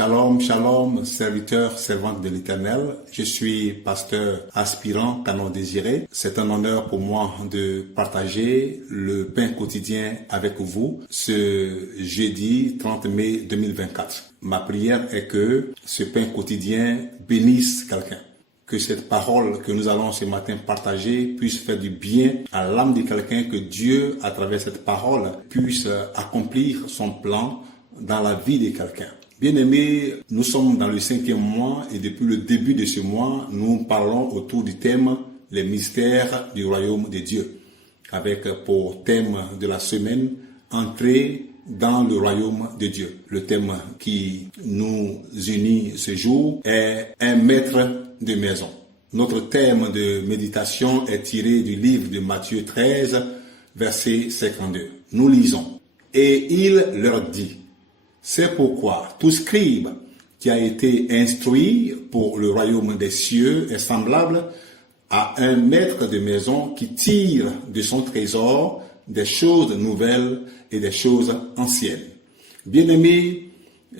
Shalom, shalom, serviteur, servante de l'Éternel. Je suis pasteur aspirant, canon désiré. C'est un honneur pour moi de partager le pain quotidien avec vous ce jeudi 30 mai 2024. Ma prière est que ce pain quotidien bénisse quelqu'un. Que cette parole que nous allons ce matin partager puisse faire du bien à l'âme de quelqu'un, que Dieu, à travers cette parole, puisse accomplir son plan dans la vie de quelqu'un. Bien-aimés, nous sommes dans le 5e mois et depuis le début de ce mois, nous parlons autour du thème « Les mystères du royaume de Dieu » avec pour thème de la semaine « Entrer dans le royaume de Dieu ». Le thème qui nous unit ce jour est « Un maître de maison ». Notre thème de méditation est tiré du livre de Matthieu 13, verset 52. Nous lisons « Et il leur dit ». C'est pourquoi tout scribe qui a été instruit pour le royaume des cieux est semblable à un maître de maison qui tire de son trésor des choses nouvelles et des choses anciennes. Bien-aimés,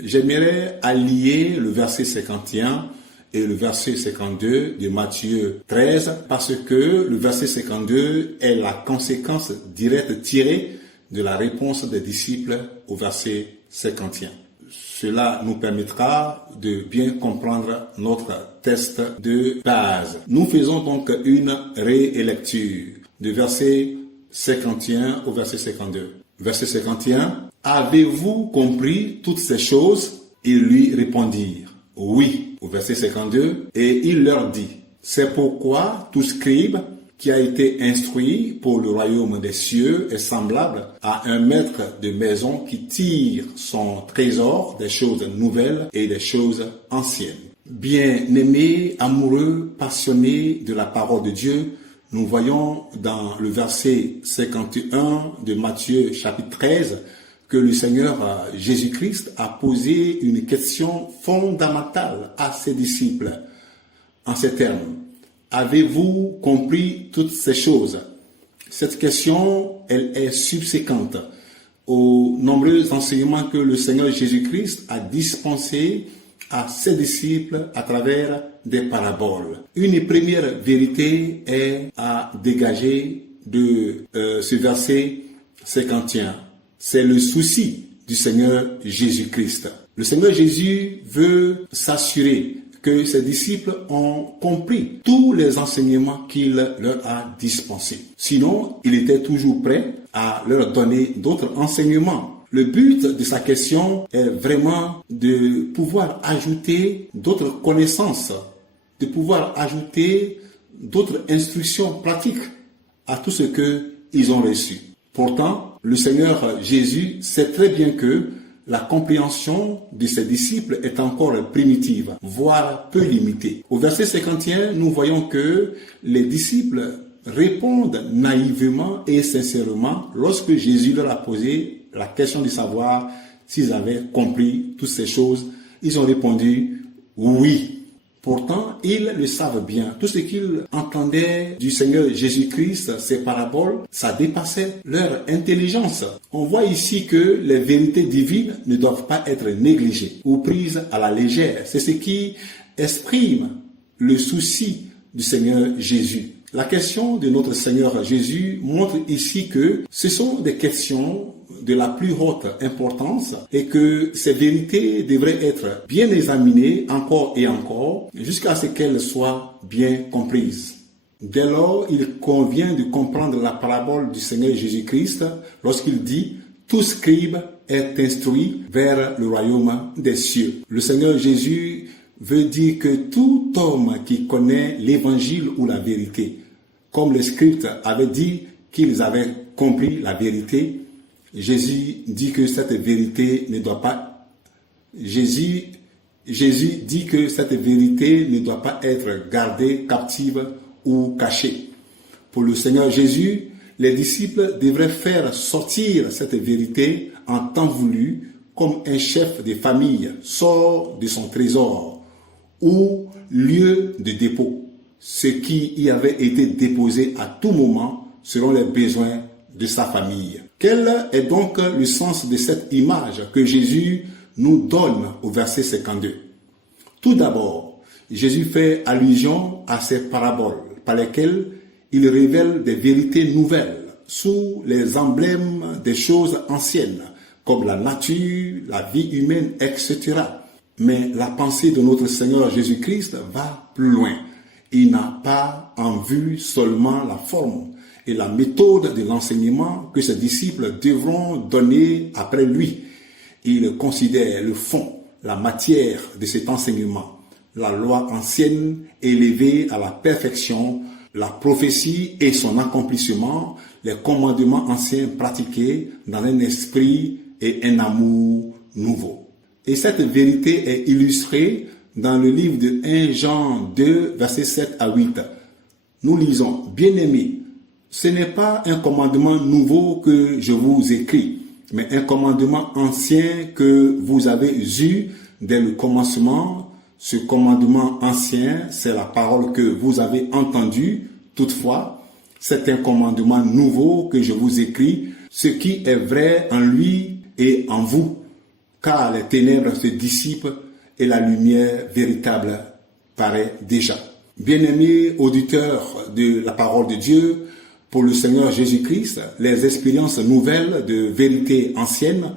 j'aimerais allier le verset 51 et le verset 52 de Matthieu 13 parce que le verset 52 est la conséquence directe tirée de la réponse des disciples au verset 51. Cela nous permettra de bien comprendre notre test de base. Nous faisons donc une rélecture de verset 51 au verset 52. Verset 51. Avez-vous compris toutes ces choses? Ils lui répondirent, oui. Au verset 52. Et il leur dit, c'est pourquoi tout scribe qui a été instruit pour le royaume des cieux est semblable à un maître de maison qui tire son trésor des choses nouvelles et des choses anciennes. Bien-aimés, amoureux, passionnés de la parole de Dieu, nous voyons dans le verset 51 de Matthieu chapitre 13 que le Seigneur Jésus-Christ a posé une question fondamentale à ses disciples en ces termes. Avez-vous compris toutes ces choses? Cette question, elle est subséquente aux nombreux enseignements que le Seigneur Jésus-Christ a dispensés à ses disciples à travers des paraboles. Une première vérité est à dégager de ce verset 51. C'est le souci du Seigneur Jésus-Christ. Le Seigneur Jésus veut s'assurer que ses disciples ont compris tous les enseignements qu'il leur a dispensés. Sinon, il était toujours prêt à leur donner d'autres enseignements. Le but de sa question est vraiment de pouvoir ajouter d'autres connaissances, de pouvoir ajouter d'autres instructions pratiques à tout ce qu'ils ont reçu. Pourtant, le Seigneur Jésus sait très bien que la compréhension de ses disciples est encore primitive, voire peu limitée. Au verset 51, nous voyons que les disciples répondent naïvement et sincèrement lorsque Jésus leur a posé la question de savoir s'ils avaient compris toutes ces choses. Ils ont répondu oui. Pourtant, ils le savent bien. Tout ce qu'ils entendaient du Seigneur Jésus-Christ, ces paraboles, ça dépassait leur intelligence. On voit ici que les vérités divines ne doivent pas être négligées ou prises à la légère. C'est ce qui exprime le souci du Seigneur Jésus. La question de notre Seigneur Jésus montre ici que ce sont des questions de la plus haute importance et que ces vérités devraient être bien examinées encore et encore jusqu'à ce qu'elles soient bien comprises. Dès lors, il convient de comprendre la parabole du Seigneur Jésus-Christ lorsqu'il dit « Tout scribe est instruit vers le royaume des cieux ». Le Seigneur Jésus veut dire que tout homme qui connaît l'évangile ou la vérité, comme les scribes avaient dit qu'ils avaient compris la vérité, Jésus dit que cette vérité ne doit pas être gardée captive ou cachée. Pour le Seigneur Jésus, les disciples devraient faire sortir cette vérité en temps voulu, comme un chef de famille sort de son trésor ou lieu de dépôt, ce qui y avait été déposé à tout moment selon les besoins de sa famille. Quel est donc le sens de cette image que Jésus nous donne au verset 52. Tout d'abord, Jésus fait allusion à ces paraboles par lesquelles il révèle des vérités nouvelles sous les emblèmes des choses anciennes, comme la nature, la vie humaine, etc. Mais la pensée de notre Seigneur Jésus-Christ va plus loin. Il n'a pas en vue seulement la forme et la méthode de l'enseignement que ses disciples devront donner après lui. Il considère le fond, la matière de cet enseignement, la loi ancienne élevée à la perfection, la prophétie et son accomplissement, les commandements anciens pratiqués dans un esprit et un amour nouveau. Et cette vérité est illustrée dans le livre de 1 Jean 2, versets 7 à 8. Nous lisons, « Bien-aimés, ce n'est pas un commandement nouveau que je vous écris, mais un commandement ancien que vous avez eu dès le commencement. Ce commandement ancien, c'est la parole que vous avez entendue. Toutefois, c'est un commandement nouveau que je vous écris, ce qui est vrai en lui et en vous, car les ténèbres se dissipent et la lumière véritable paraît déjà. » Bien-aimés auditeurs de la parole de Dieu, pour le Seigneur Jésus-Christ, les expériences nouvelles de vérité ancienne,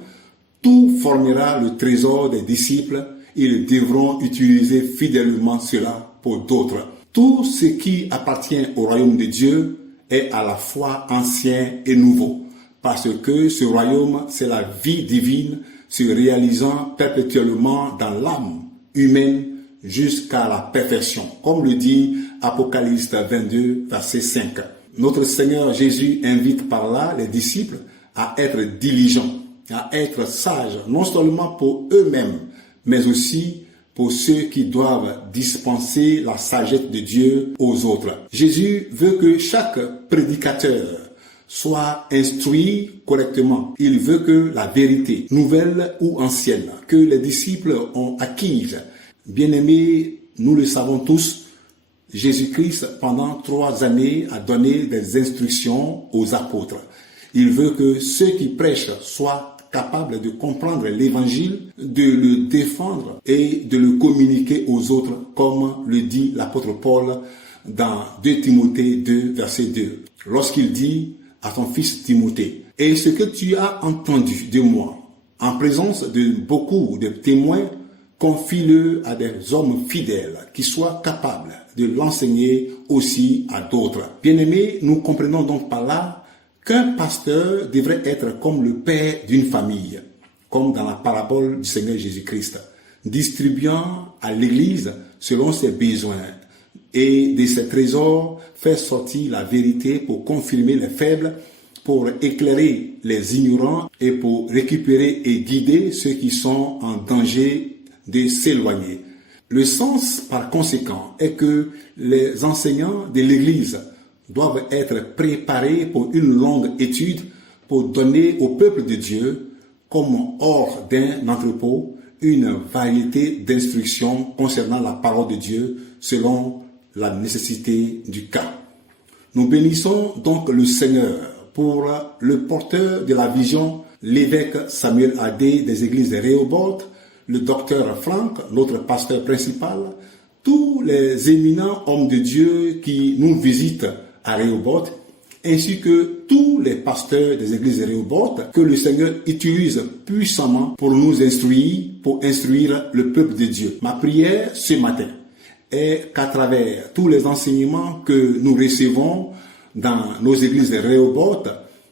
tout formera le trésor des disciples. Ils devront utiliser fidèlement cela pour d'autres. Tout ce qui appartient au royaume de Dieu est à la fois ancien et nouveau, parce que ce royaume, c'est la vie divine se réalisant perpétuellement dans l'âme humaine jusqu'à la perfection, comme le dit Apocalypse 22, verset 5. Notre Seigneur Jésus invite par là les disciples à être diligents, à être sages, non seulement pour eux-mêmes, mais aussi pour ceux qui doivent dispenser la sagesse de Dieu aux autres. Jésus veut que chaque prédicateur soit instruit correctement. Il veut que la vérité, nouvelle ou ancienne, que les disciples ont acquise, bien-aimés, nous le savons tous, Jésus-Christ, pendant 3 années, a donné des instructions aux apôtres. Il veut que ceux qui prêchent soient capables de comprendre l'évangile, de le défendre et de le communiquer aux autres, comme le dit l'apôtre Paul dans 2 Timothée 2, verset 2, lorsqu'il dit à son fils Timothée, « Et ce que tu as entendu de moi, en présence de beaucoup de témoins, confie-le à des hommes fidèles qui soient capables de l'enseigner aussi à d'autres. » Bien-aimés, nous comprenons donc par là qu'un pasteur devrait être comme le père d'une famille, comme dans la parabole du Seigneur Jésus-Christ, distribuant à l'Église selon ses besoins et de ses trésors faire sortir la vérité pour confirmer les faibles, pour éclairer les ignorants et pour récupérer et guider ceux qui sont en danger de s'éloigner. Le sens, par conséquent, est que les enseignants de l'Église doivent être préparés pour une longue étude pour donner au peuple de Dieu, comme hors d'un entrepôt, une variété d'instructions concernant la parole de Dieu selon la nécessité du cas. Nous bénissons donc le Seigneur pour le porteur de la vision, l'évêque Samuel Adé des églises de Rehoboth, le docteur Franck, notre pasteur principal, tous les éminents hommes de Dieu qui nous visitent à Rehoboth, ainsi que tous les pasteurs des églises de Rehoboth que le Seigneur utilise puissamment pour nous instruire, pour instruire le peuple de Dieu. Ma prière ce matin est qu'à travers tous les enseignements que nous recevons dans nos églises de Rehoboth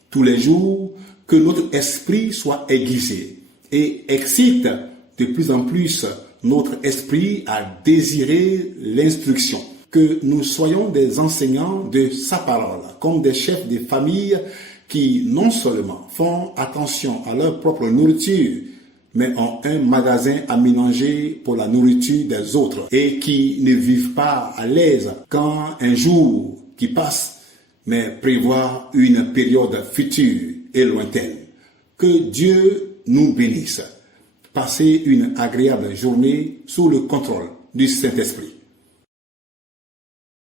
tous les jours, que notre esprit soit aiguisé et excite de plus en plus notre esprit à désirer l'instruction. Que nous soyons des enseignants de sa parole, comme des chefs de famille qui non seulement font attention à leur propre nourriture, mais ont un magasin aménagé pour la nourriture des autres et qui ne vivent pas à l'aise quand un jour qui passe, mais prévoient une période future et lointaine. Que Dieu nous bénisse. Passez une agréable journée sous le contrôle du Saint-Esprit.